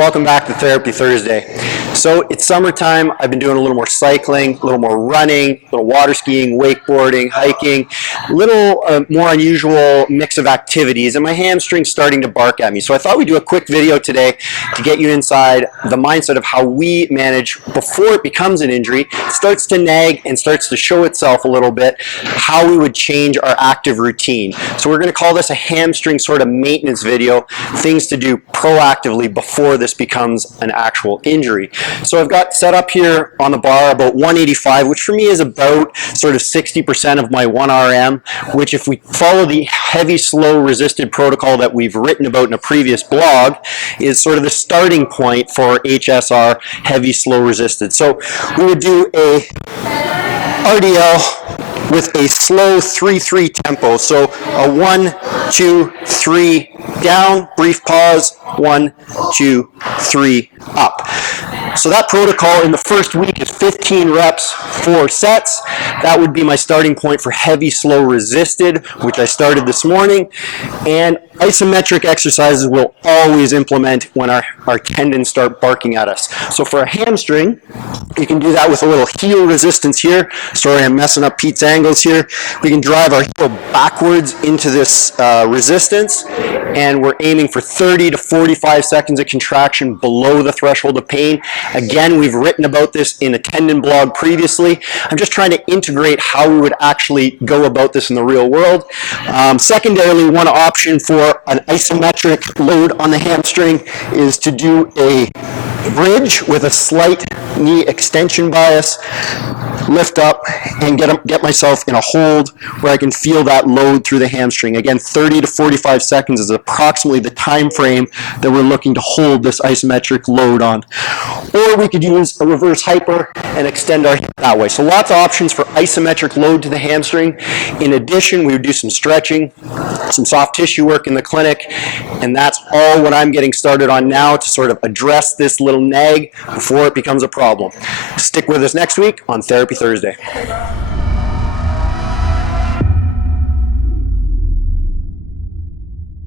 Welcome back to Therapy Thursday. So it's summertime. I've been doing a little more cycling, a little more running, a little water skiing, wakeboarding, hiking, a little more unusual mix of activities, and my hamstring's starting to bark at me. So I thought we'd do a quick video today to get you inside the mindset of how we manage before it becomes an injury, starts to nag and starts to show itself a little bit, how we would change our active routine. So we're going to call this a hamstring sort of maintenance video, things to do proactively before this becomes an actual injury. So I've got set up here on the bar about 185, which for me is about sort of 60% of my 1RM, which if we follow the heavy, slow, resisted protocol that we've written about in a previous blog, is sort of the starting point for HSR, heavy, slow, resisted. So we would do a RDL with a slow 3-3 tempo. So a 1, 2, 3 down, brief pause, 1, 2, 3 up. So that protocol in the first week is 15 reps, 4 sets. That would be my starting point for heavy, slow, resisted, which I started this morning. And isometric exercises we'll always implement when our tendons start barking at us. So for a hamstring, you can do that with a little heel resistance here. Sorry, I'm messing up Pete's angles here. We can drive our heel backwards into this resistance, and we're aiming for 30 to 45 seconds of contraction below the threshold of pain. Again, we've written about this in a tendon blog previously. I'm just trying to integrate how we would actually go about this in the real world. Secondarily, one option for an isometric load on the hamstring is to do a bridge with a slight knee extension bias, lift up and get myself in a hold where I can feel that load through the hamstring. Again, 30 to 45 seconds is approximately the time frame that we're looking to hold this isometric load on. Or we could use a reverse hyper and extend our hip that way. So lots of options for isometric load to the hamstring. In addition, we would do some stretching, some soft tissue work in the clinic, and that's all what I'm getting started on now to sort of address this little nag before it becomes a problem. Stick with us next week on Therapy Thursday.